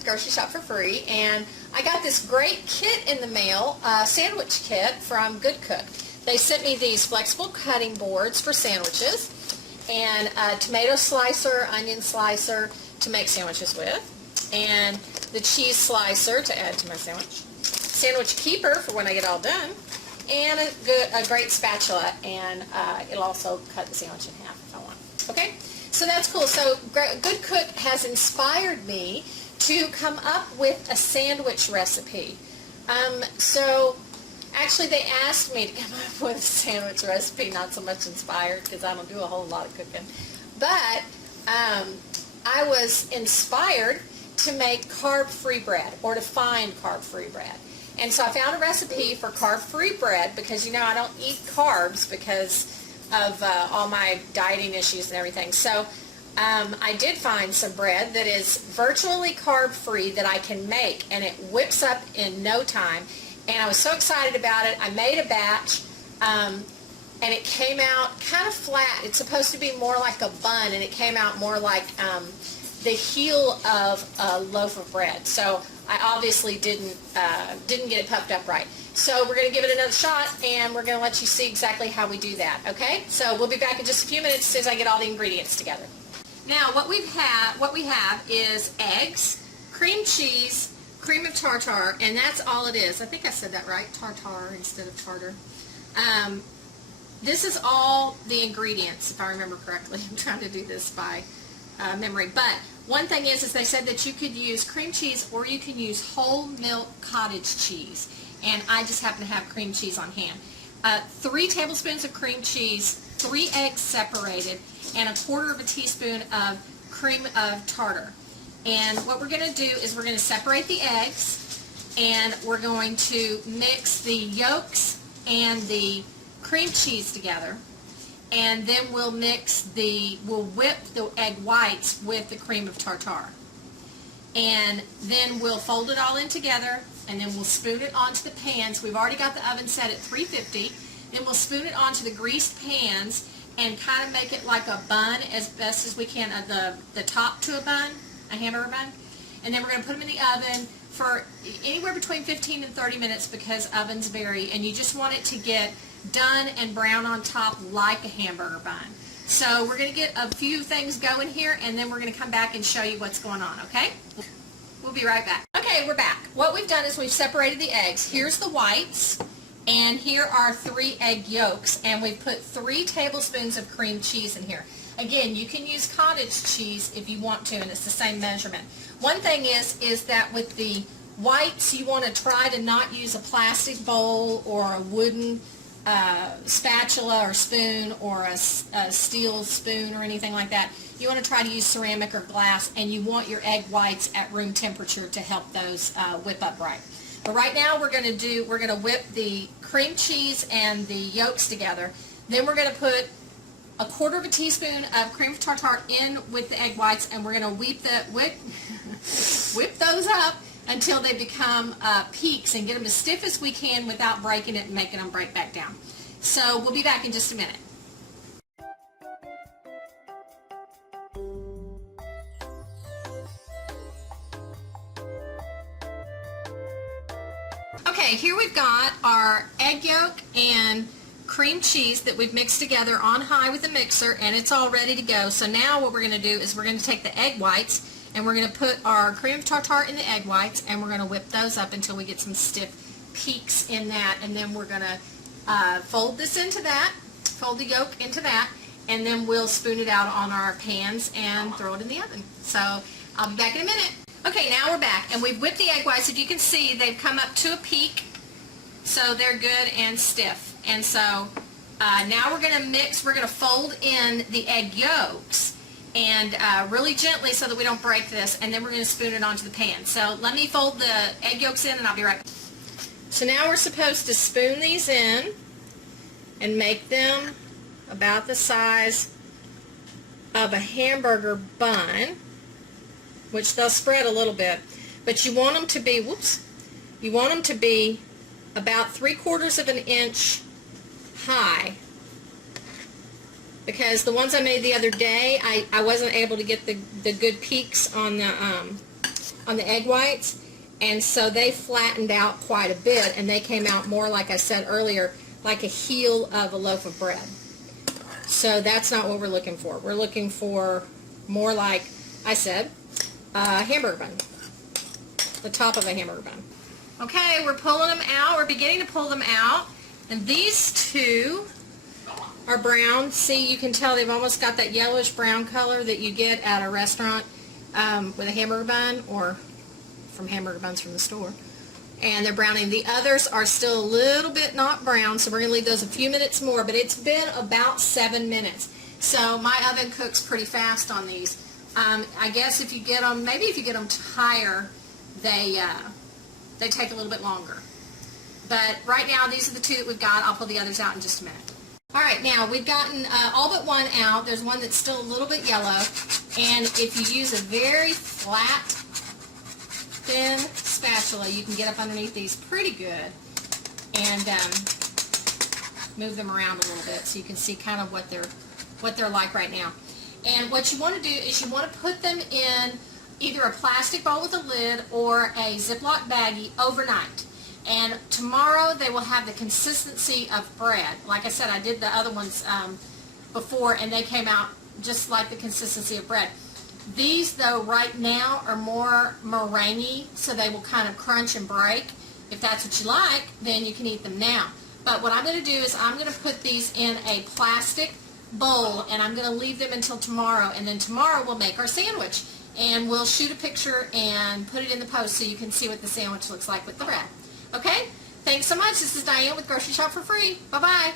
with Grocery Shop for Free, and I got this great kit in the mail, sandwich kit from Good Cook. They sent me these flexible cutting boards for sandwiches, and a tomato slicer, onion slicer to make sandwiches with, and the cheese slicer to add to my sandwich, sandwich keeper for when I get all done, and a great spatula, and it'll also cut the sandwich in half if I want. Okay, so that's cool. So Good Cook has inspired me to come up with a sandwich recipe. So actually they asked me to come up with a sandwich recipe, not so much inspired because I don't do a whole lot of cooking, but I was inspired to make carb-free bread, or to find carb-free bread. And so I found a recipe for carb-free bread because, you know, I don't eat carbs because of all my dieting issues and everything. So I did find some bread that is virtually carb-free that I can make, and it whips up in no time. And I was so excited about it. I made a batch, and it came out kind of flat. It's supposed to be more like a bun, and it came out more like the heel of a loaf of bread. So I obviously didn't get it puffed up right. So we're going to give it another shot, and we're going to let you see exactly how we do that, okay? So we'll be back in just a few minutes as soon as I get all the ingredients together. Now what we have is eggs, cream cheese, cream of tartar, and that's all it is. I think I said that right, tartar instead of tartar. This is all the ingredients, if I remember correctly. I'm trying to do this by memory. But one thing is they said that you could use cream cheese or you can use whole milk cottage cheese. And I just happen to have cream cheese on hand. 3 tablespoons of cream cheese, 3 eggs separated, and 1/4 teaspoon of cream of tartar. And what we're going to do is we're going to separate the eggs, and we're going to mix the yolks and the cream cheese together, and then we'll whip the egg whites with the cream of tartar. And then we'll fold it all in together, and then we'll spoon it onto the pans. We've already got the oven set at 350. Then we'll spoon it onto the greased pans and kind of make it like a bun as best as we can, the top to a bun, a hamburger bun. And then we're going to put them in the oven for anywhere between 15 and 30 minutes because ovens vary, and you just want it to get done and brown on top like a hamburger bun. So we're going to get a few things going here, and then we're going to come back and show you what's going on, okay? We'll be right back. Okay, we're back. What we've done is we've separated the eggs. Here's the whites, and here are 3 egg yolks, and we've put 3 tablespoons of cream cheese in here. Again, you can use cottage cheese if you want to, and it's the same measurement. One thing is that with the whites, you want to try to not use a plastic bowl or a wooden spatula or spoon or a steel spoon or anything like that. You want to try to use ceramic or glass, and you want your egg whites at room temperature to help those whip up right. But right now we're going to whip the cream cheese and the yolks together. Then we're going to put 1/4 teaspoon of cream of tartar in with the egg whites, and we're going to whip those up until they become peaks, and get them as stiff as we can without breaking it and making them break back down. So we'll be back in just a minute. Okay, here we've got our egg yolk and cream cheese that we've mixed together on high with the mixer, and it's all ready to go. So now what we're going to do is we're going to take the egg whites, and we're going to put our cream of tartar in the egg whites, and we're going to whip those up until we get some stiff peaks in that, and then we're going to fold this into that, fold the yolk into that, and then we'll spoon it out on our pans and throw it in the oven. So I'll be back in a minute. Okay, now we're back, and we've whipped the egg whites. As you can see, they've come up to a peak, so they're good and stiff. And so now we're going to mix, we're going to fold in the egg yolks, and really gently so that we don't break this, and then we're going to spoon it onto the pan. So let me fold the egg yolks in, and I'll be right back. So now we're supposed to spoon these in and make them about the size of a hamburger bun, which they'll spread a little bit, but you want them to be, you want them to be about 3/4 of an inch high, because the ones I made the other day, I wasn't able to get the good peaks on on the egg whites, and so they flattened out quite a bit, and they came out more, like I said earlier, like a heel of a loaf of bread. So that's not what we're looking for. We're looking for more like I said, a hamburger bun, the top of a hamburger bun. Okay, we're pulling them out. We're beginning to pull them out, and these two are brown. See, you can tell they've almost got that yellowish brown color that you get at a restaurant with a hamburger bun, or from hamburger buns from the store. And they're browning. The others are still a little bit not brown, so we're going to leave those a few minutes more, but it's been about 7 minutes. So my oven cooks pretty fast on these. I guess if you get them, maybe if you get them higher, they take a little bit longer. But right now, these are the two that we've got. I'll pull the others out in just a minute. All right, now we've gotten all but one out. There's one that's still a little bit yellow, and if you use a very flat, thin spatula, you can get up underneath these pretty good and move them around a little bit so you can see kind of what they're like right now. And what you want to do is you want to put them in either a plastic bowl with a lid or a Ziploc baggie overnight. And tomorrow they will have the consistency of bread. Like I said, I did the other ones before, and they came out just like the consistency of bread. These, though, right now are more meringue, so they will kind of crunch and break. If that's what you like, then you can eat them now. But what I'm going to do is I'm going to put these in a plastic bowl, and I'm going to leave them until tomorrow. And then tomorrow we'll make our sandwich. And we'll shoot a picture and put it in the post so you can see what the sandwich looks like with the bread. Okay? Thanks so much. This is Diane with Grocery Shop for Free. Bye-bye.